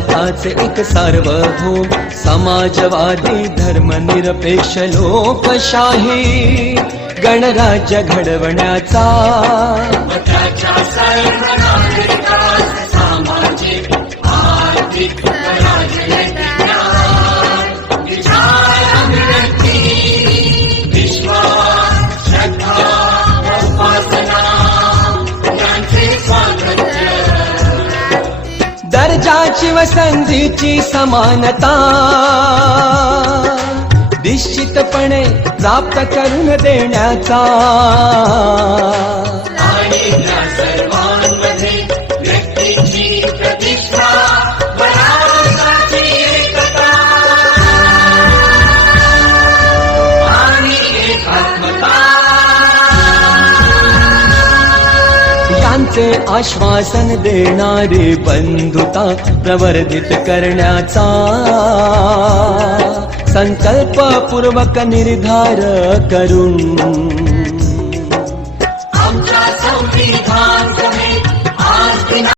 भारताचे एक सार्वभौम समाजवादी धर्मनिरपेक्ष लोकशाही गणराज्य घडवण्याचा सामाजिक आर्थिक दर्जाची व संधीची समानता निश्चितपणे प्राप्त करून देण्याचा आणि या सर्वांमध्ये व्यक्तीची प्रतिष्ठा बळाची एकता आणि एकात्मता यांचे आश्वासन देणारी बंधुता प्रवर्धित करण्याचा संकल्पपूर्वक निर्धार करून